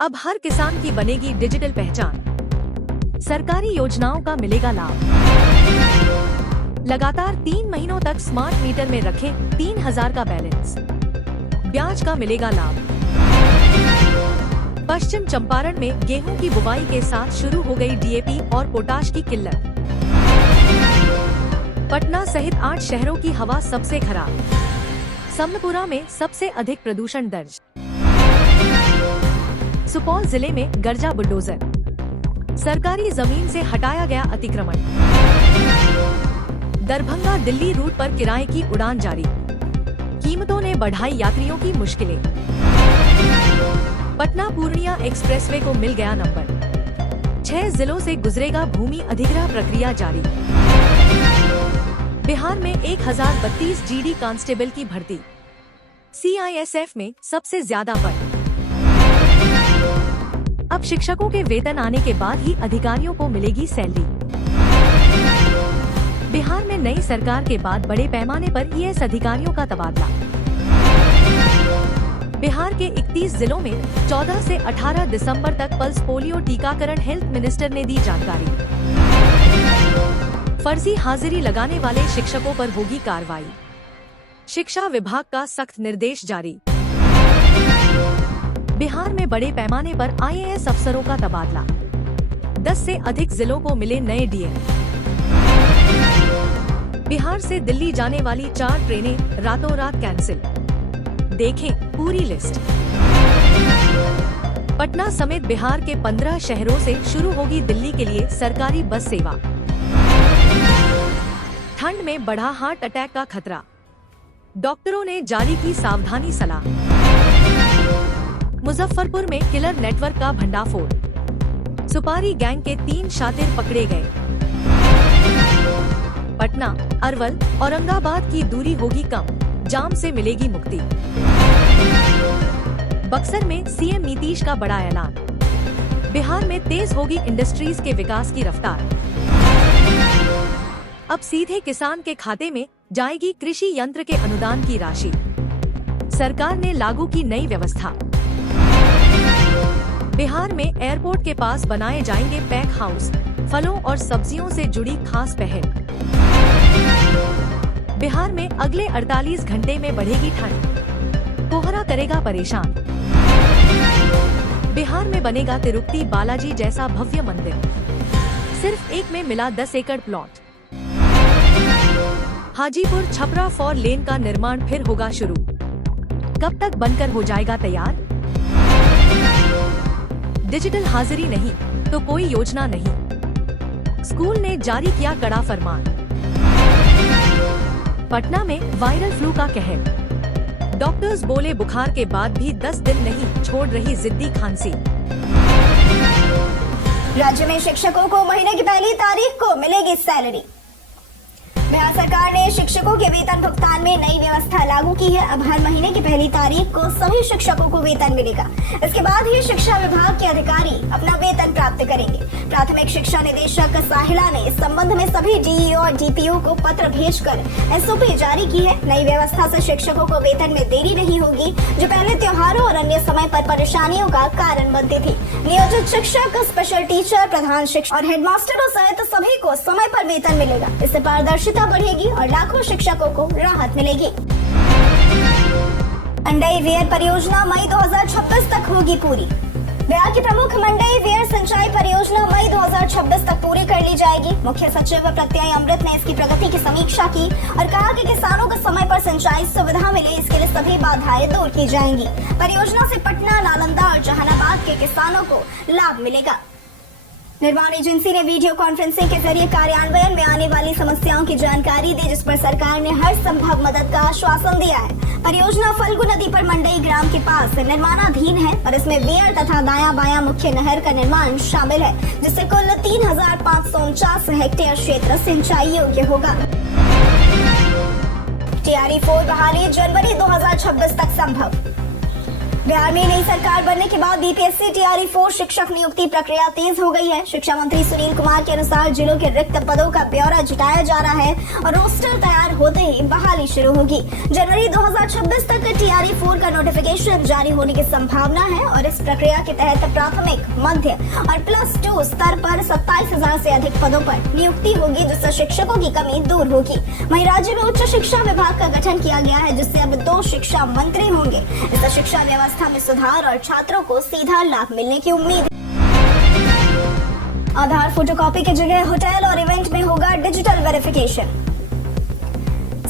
अब हर किसान की बनेगी डिजिटल पहचान, सरकारी योजनाओं का मिलेगा लाभ। लगातार 3 महीनों तक स्मार्ट मीटर में रखें 3000 का बैलेंस, ब्याज का मिलेगा लाभ। पश्चिम चंपारण में गेहूं की बुवाई के साथ शुरू हो गई डीएपी और पोटाश की किल्लत। पटना सहित 8 शहरों की हवा सबसे खराब, समनपुरा में सबसे अधिक प्रदूषण दर्ज। सुपौल जिले में गरजा बुलडोजर, सरकारी जमीन से हटाया गया अतिक्रमण। दरभंगा दिल्ली रूट पर किराए की उड़ान जारी, कीमतों ने बढ़ाई यात्रियों की मुश्किलें। पटना पूर्णिया एक्सप्रेसवे को मिल गया नंबर, 6 जिलों से गुजरेगा भूमि अधिग्रहण प्रक्रिया जारी। बिहार में 1032 जीडी कांस्टेबल की भर्ती, सीआईएसएफ में सबसे ज्यादा पद। अब शिक्षकों के वेतन आने के बाद ही अधिकारियों को मिलेगी सैलरी। बिहार में नई सरकार के बाद बड़े पैमाने पर ईएएस अधिकारियों का तबादला। बिहार के 31 जिलों में 14 से 18 दिसंबर तक पल्स पोलियो टीकाकरण, हेल्थ मिनिस्टर ने दी जानकारी। फर्जी हाजिरी लगाने वाले शिक्षकों पर होगी कार्रवाई, शिक्षा विभाग का सख्त निर्देश जारी। बिहार में बड़े पैमाने पर आईएएस अफसरों का तबादला, 10 से अधिक जिलों को मिले नए डीएम। बिहार से दिल्ली जाने वाली 4 ट्रेनें रातों रात कैंसिल, देखें पूरी लिस्ट। पटना समेत बिहार के 15 शहरों से शुरू होगी दिल्ली के लिए सरकारी बस सेवा। ठंड में बढ़ा हार्ट अटैक का खतरा, डॉक्टरों ने जारी की सावधानी सलाह। मुजफ्फरपुर में किलर नेटवर्क का भंडाफोड़, सुपारी गैंग के 3 शातिर पकड़े गए। पटना, अरवल, औरंगाबाद की दूरी होगी कम, जाम से मिलेगी मुक्ति। बक्सर में सीएम नीतीश का बड़ा ऐलान, बिहार में तेज होगी इंडस्ट्रीज के विकास की रफ्तार। अब सीधे किसान के खाते में जाएगी कृषि यंत्र के अनुदान की राशि, सरकार ने लागू की नई व्यवस्था। बिहार में एयरपोर्ट के पास बनाए जाएंगे पैक हाउस, फलों और सब्जियों से जुड़ी खास पहल। बिहार में अगले 48 घंटे में बढ़ेगी ठंड, कोहरा करेगा परेशान। बिहार में बनेगा तिरुपति बालाजी जैसा भव्य मंदिर, सिर्फ एक में मिला 10 एकड़ प्लॉट। हाजीपुर छपरा 4 लेन का निर्माण फिर होगा शुरू, कब तक बनकर हो जाएगा तैयार? डिजिटल हाजिरी नहीं तो कोई योजना नहीं, स्कूल ने जारी किया कड़ा फरमान। पटना में वायरल फ्लू का कहर, डॉक्टर्स बोले बुखार के बाद भी 10 दिन नहीं छोड़ रही जिद्दी खांसी। राज्य में शिक्षकों को महीने की पहली तारीख को मिलेगी सैलरी। बिहार सरकार ने शिक्षकों के वेतन भुगतान में नई व्यवस्था लागू की है। अब हर महीने की पहली तारीख को सभी शिक्षकों को वेतन मिलेगा। इसके बाद ही शिक्षा विभाग के अधिकारी अपना वेतन प्राप्त करेंगे। प्राथमिक शिक्षा निदेशक साहिला ने इस संबंध में सभी डीईओ और डीपीओ को पत्र भेजकर एसओपी जारी की है। नई व्यवस्था से शिक्षकों को वेतन में देरी नहीं होगी, जो पहले त्योहारों और अन्य समय पर परेशानियों का कारण बनती थी। नियोजित शिक्षक, स्पेशल टीचर, प्रधान शिक्षक और हेडमास्टरों सहित सभी को समय पर वेतन मिलेगा। इससे पारदर्शिता बढ़ेगी और लाखों शिक्षकों को राहत मिलेगी। मंडई वेयर परियोजना मई 2026 तक होगी पूरी। बिहार की प्रमुख मंडई वेयर सिंचाई परियोजना मई 2026 तक पूरी कर ली जाएगी। मुख्य सचिव प्रत्यय अमृत ने इसकी प्रगति की समीक्षा की और कहा कि किसानों को समय पर सिंचाई सुविधा मिले, इसके लिए सभी बाधाएं दूर की जाएंगी। परियोजना से पटना, नालंदा और जहानाबाद के किसानों को लाभ मिलेगा। निर्माण एजेंसी ने वीडियो कॉन्फ्रेंसिंग के जरिए कार्यान्वयन में आने वाली समस्याओं की जानकारी दी, जिस पर सरकार ने हर संभव मदद का आश्वासन दिया है। परियोजना फल्गु नदी पर मंडई ग्राम के पास निर्माणाधीन है और इसमें वेयर तथा दायां बायां मुख्य नहर का निर्माण शामिल है, जिससे कुल 3549 हेक्टेयर क्षेत्र सिंचाई योग्य होगा। TRE 4 बहाली जनवरी 2026 तक संभव। बिहार में नई सरकार बनने के बाद बीपीएससी टीआरई 4 शिक्षक नियुक्ति प्रक्रिया तेज हो गई है। शिक्षा मंत्री सुनील कुमार के अनुसार जिलों के रिक्त पदों का ब्यौरा जुटाया जा रहा है और रोस्टर तैयार होते ही बहाली शुरू होगी। जनवरी 2026 तक टीआरई 4 का नोटिफिकेशन जारी होने की संभावना है और इस प्रक्रिया के तहत प्राथमिक, मध्य और +2 स्तर पर 27,000 से अधिक पदों पर नियुक्ति होगी, जिससे शिक्षकों की कमी दूर होगी। वहीं राज्य में उच्च शिक्षा विभाग का गठन किया गया है, जिससे अब 2 शिक्षा मंत्री होंगे। इससे शिक्षा व्यवस्था में सुधार और छात्रों को सीधा लाभ मिलने की उम्मीद। आधार फोटोकॉपी की जगह होटल और इवेंट में होगा डिजिटल वेरिफिकेशन।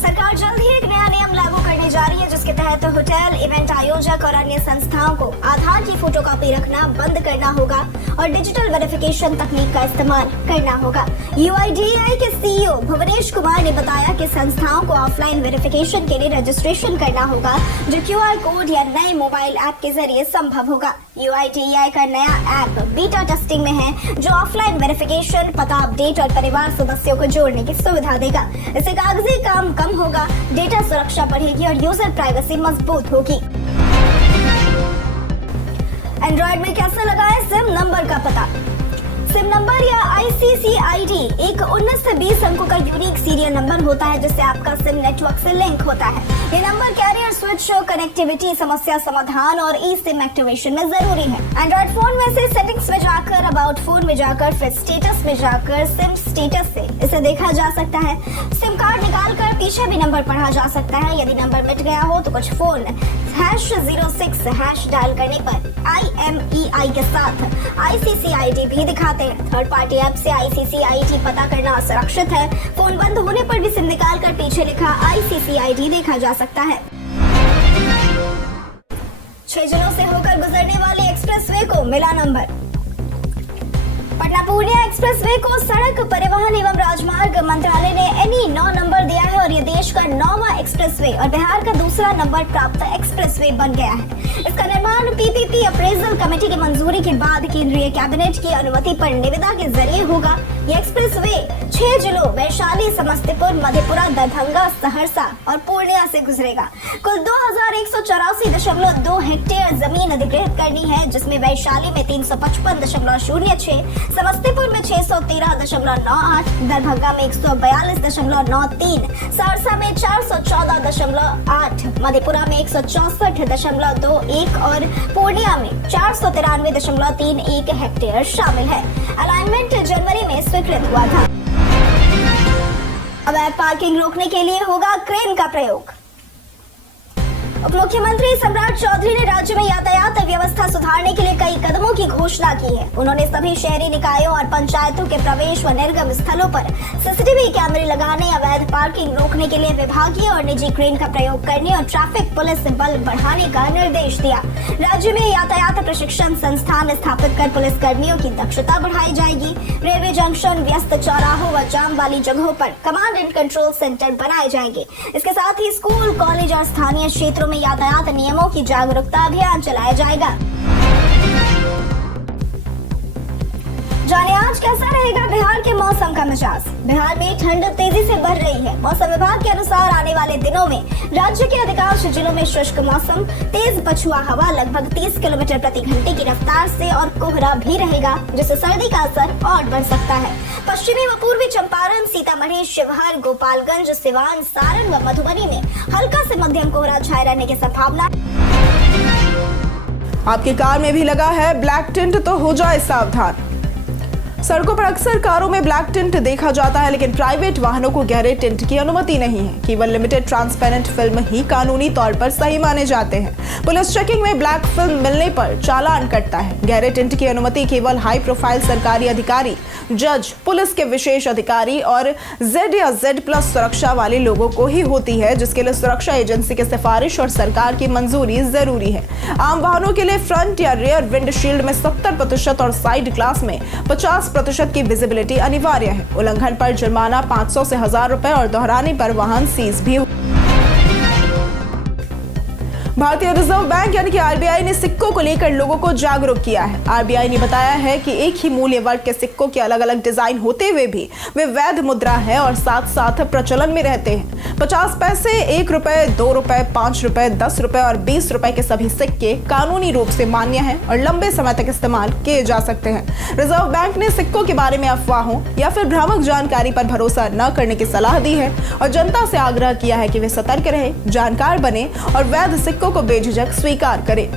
सरकार जल्द ही एक नया नियम लागू करने जा रही है, जिसके तहत होटल, इवेंट आयोजक और अन्य संस्थाओं को आधार की फोटोकॉपी रखना बंद करना होगा और डिजिटल वेरिफिकेशन तकनीक का इस्तेमाल करना होगा। यूआईडीएआई के सीईओ भुवनेश कुमार ने बताया कि संस्थाओं को ऑफलाइन वेरिफिकेशन के लिए रजिस्ट्रेशन करना होगा, जो क्यूआर कोड या नए मोबाइल ऐप के जरिए संभव होगा। यूआईडीएआई का नया ऐप बीटा टेस्टिंग में है, जो ऑफलाइन वेरिफिकेशन, पता अपडेट और परिवार सदस्यों को जोड़ने की सुविधा देगा। इससे कागजी काम कम होगा, डेटा सुरक्षा बढ़ेगी और यूजर प्राइवेसी मजबूत होगी। एंड्रॉइड में कैसे लगाएं सिम नंबर का पता। सिम नंबर या ICCID एक 19 से 20 अंकों का यूनिक सीरियल नंबर होता है, जिससे आपका सिम नेटवर्क से लिंक होता है। ये नंबर कैरियर स्विच, कनेक्टिविटी समस्या समाधान और ई सिम एक्टिवेशन में जरूरी है। एंड्रॉइड फोन में से सेटिंग्स में जाकर, अबाउट फोन में जाकर, फिर स्टेटस में जाकर सिम स्टेटस से इसे देखा जा सकता है। सिम कार्ड निकाल कर पीछे भी नंबर पढ़ा जा सकता है। यदि नंबर मिट गया हो तो कुछ फोन #06# डायल करने पर IMEI के साथ ICCID भी दिखाते हैं। थर्ड पार्टी ऐप से ICCID पता करना असुरक्षित है। फोन बंद होने पर भी सिम निकाल कर पीछे लिखा ICCID देखा जा सकता है। 6 जिलों से होकर गुजरने वाली एक्सप्रेसवे को मिला नंबर। पटना पूर्णिया एक्सप्रेसवे को सड़क परिवहन एवं राजमार्ग मंत्रालय ने NE 9 नंबर दिया है और ये देश का 9वां एक्सप्रेसवे और बिहार का दूसरा नंबर प्राप्त एक्सप्रेसवे बन गया है। इसका निर्माण PPP अप्रेजल कमेटी की मंजूरी के बाद केंद्रीय कैबिनेट की अनुमति पर निविदा के जरिए होगा। ये एक्सप्रेसवे 6 जिलों वैशाली, समस्तीपुर, मधेपुरा, दरभंगा, सहरसा और पूर्णिया से गुजरेगा। कुल 2184.2 हेक्टेयर जमीन अधिग्रहित करनी है, जिसमें वैशाली में 355.06, समस्तीपुर में 613.98, दरभंगा में 142.93, सहरसा में 414.8, मधेपुरा में 164.21 और पूर्णिया में 493.31 हेक्टेयर शामिल है। अलाइनमेंट जनवरी में स्वीकृत हुआ था। अवैध पार्किंग रोकने के लिए होगा क्रेन का प्रयोग। उप मुख्यमंत्री सम्राट चौधरी ने राज्य में यातायात व्यवस्था सुधारने के लिए कई कदमों की घोषणा की है। उन्होंने सभी शहरी निकायों और पंचायतों के प्रवेश व निर्गम स्थलों पर CCTV कैमरे लगाने, अवैध पार्किंग रोकने के लिए विभागीय और निजी क्रेन का प्रयोग करने और ट्रैफिक पुलिस बल बढ़ाने का निर्देश दिया। राज्य में यातायात प्रशिक्षण संस्थान स्थापित कर पुलिस कर्मियों की दक्षता बढ़ाई जाएगी। रेलवे जंक्शन, व्यस्त चौराहों व जाम वाली जगहों पर कमांड एंड कंट्रोल सेंटर बनाए जाएंगे। इसके साथ ही स्कूल, कॉलेज और स्थानीय क्षेत्रों में यातायात नियमों की जागरूकता अभियान चलाया जाएगा। जाने आज कैसा रहेगा बिहार के मौसम का मिजाज। बिहार में ठंड तेजी से बढ़ रही है। मौसम विभाग के अनुसार आने वाले दिनों में राज्य के अधिकांश जिलों में शुष्क मौसम, तेज पछुआ हवा लगभग 30 किलोमीटर प्रति घंटे की रफ्तार से और कोहरा भी रहेगा, जिससे सर्दी का असर और बढ़ सकता है। पश्चिमी व पूर्वी चंपारण, सीतामढ़ी, शिवहर, गोपालगंज, सिवान, सारण व मधुबनी में हल्का से मध्यम कोहरा छाए रहने की संभावना। आपकी कार में भी लगा है ब्लैक टिंट, तो हो जाए सावधान। सड़कों पर अक्सर कारों में ब्लैक टिंट देखा जाता है, लेकिन प्राइवेट वाहनों को गहरे टिंट की अनुमति नहीं है। केवल लिमिटेड ट्रांसपेरेंट फिल्म ही कानूनी तौर पर सही माने जाते हैं। पुलिस चेकिंग में ब्लैक फिल्म मिलने पर चालान कटता है। गहरे टिंट की अनुमति केवल हाई प्रोफाइल सरकारी अधिकारी, जज, पुलिस के विशेष अधिकारी और Z या Z+ सुरक्षा वाले लोगों को ही होती है, जिसके लिए सुरक्षा एजेंसी की सिफारिश और सरकार की मंजूरी जरूरी है। आम वाहनों के लिए फ्रंट या रियर विंडशील्ड में 70% और साइड ग्लास में 50% की विजिबिलिटी अनिवार्य है। उल्लंघन पर जुर्माना 500 से 1000 रुपए और दोहराने पर वाहन सीज भी। भारतीय रिजर्व बैंक यानी कि आरबीआई ने सिक्कों को लेकर लोगों को जागरूक किया है। आरबीआई ने बताया है कि एक ही मूल्य वर्ग के सिक्कों के अलग अलग डिजाइन होते हुए भी वे वैध मुद्रा है और साथ साथ प्रचलन में रहते हैं। 50 पैसे, 1 रुपए, 2 रुपए, 5 रुपए, 10 रुपए और 20 रुपए के सभी सिक्के कानूनी रूप से मान्य हैं और लंबे समय तक इस्तेमाल किए जा सकते हैं। रिजर्व बैंक ने सिक्कों के बारे में अफवाहों या फिर भ्रामक जानकारी पर भरोसा न करने की सलाह दी है और जनता से आग्रह किया है कि वे सतर्क रहे, जानकार बने और वैध सिक्कों को बेझिझक स्वीकार करें।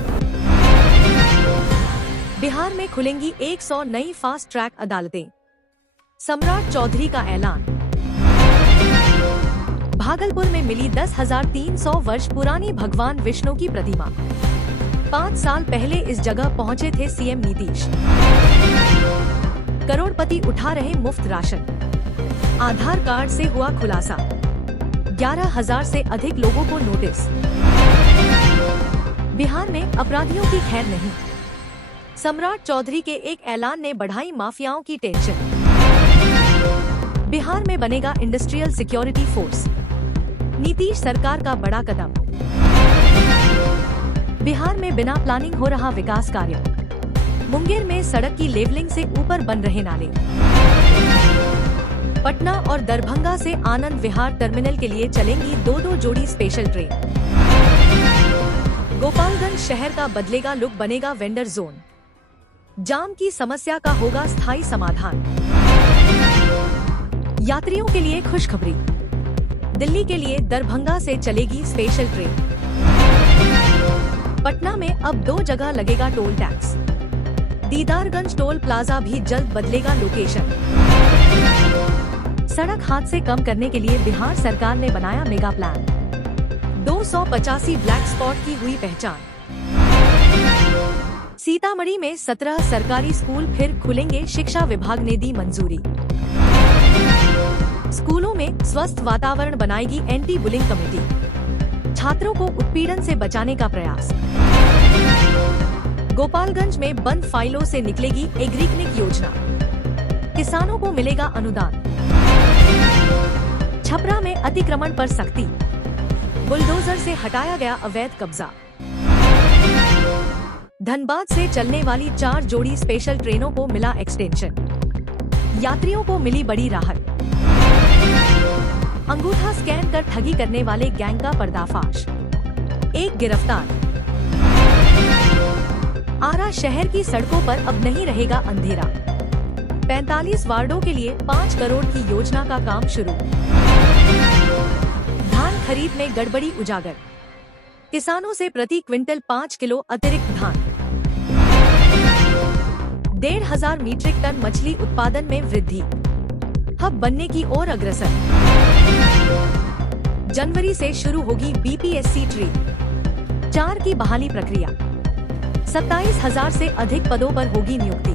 बिहार में खुलेंगी 100 नई फास्ट ट्रैक अदालतें, सम्राट चौधरी का ऐलान। भागलपुर में मिली 10,300 वर्ष पुरानी भगवान विष्णु की प्रतिमा। 5 साल पहले इस जगह पहुंचे थे सीएम नीतीश। करोड़पति उठा रहे मुफ्त राशन। आधार कार्ड से हुआ खुलासा। 11,000 से अधिक लोगों को नोटिस। बिहार में अपराधियों की खैर नहीं। सम्राट चौधरी के एक ऐलान ने बढ़ाई माफियाओं की टेंशन। बिहार में बनेगा इंडस्ट्रियल सिक्योरिटी फोर्स। नीतीश सरकार का बड़ा कदम। बिहार में बिना प्लानिंग हो रहा विकास कार्य। मुंगेर में सड़क की लेवलिंग से ऊपर बन रहे नाले। पटना और दरभंगा से आनंद विहार टर्मिनल के लिए चलेंगी 2-2 जोड़ी स्पेशल ट्रेन। गोपालगंज शहर का बदलेगा लुक, बनेगा वेंडर जोन। जाम की समस्या का होगा स्थायी समाधान। यात्रियों के लिए खुशखबरी। दिल्ली के लिए दरभंगा से चलेगी स्पेशल ट्रेन। पटना में अब 2 जगह लगेगा toll tax. Didarganj toll plaza भी जल्द बदलेगा लोकेशन। सड़क हादसे कम करने के लिए बिहार सरकार ने बनाया मेगा प्लान। 285 ब्लैक स्पॉट की हुई पहचान। सीतामढ़ी में 17 सरकारी स्कूल फिर खुलेंगे, शिक्षा विभाग ने दी मंजूरी। स्कूलों में स्वस्थ वातावरण बनाएगी एंटी बुलिंग कमेटी। छात्रों को उत्पीड़न से बचाने का प्रयास। गोपालगंज में बंद फाइलों से निकलेगी एग्रीकनिक योजना। किसानों को मिलेगा अनुदान। छपरा में अतिक्रमण पर सख्ती। बुलडोजर से हटाया गया अवैध कब्जा। धनबाद से चलने वाली 4 जोड़ी स्पेशल ट्रेनों को मिला एक्सटेंशन। यात्रियों को मिली बड़ी राहत। अंगूठा स्कैन कर ठगी करने वाले गैंग का पर्दाफाश। 1 गिरफ्तार। आरा शहर की सड़कों पर अब नहीं रहेगा अंधेरा। 45 वार्डों के लिए 5 करोड़ की योजना का काम शुरू। धान खरीद में गड़बड़ी उजागर। किसानों से प्रति क्विंटल 5 किलो अतिरिक्त धान। 1,500 मीट्रिक टन मछली उत्पादन में वृद्धि। हब बनने की ओर अग्रसर। जनवरी से शुरू होगी बीपीएससी ट्री 4 की बहाली प्रक्रिया। 27,000 से अधिक पदों पर होगी नियुक्ति।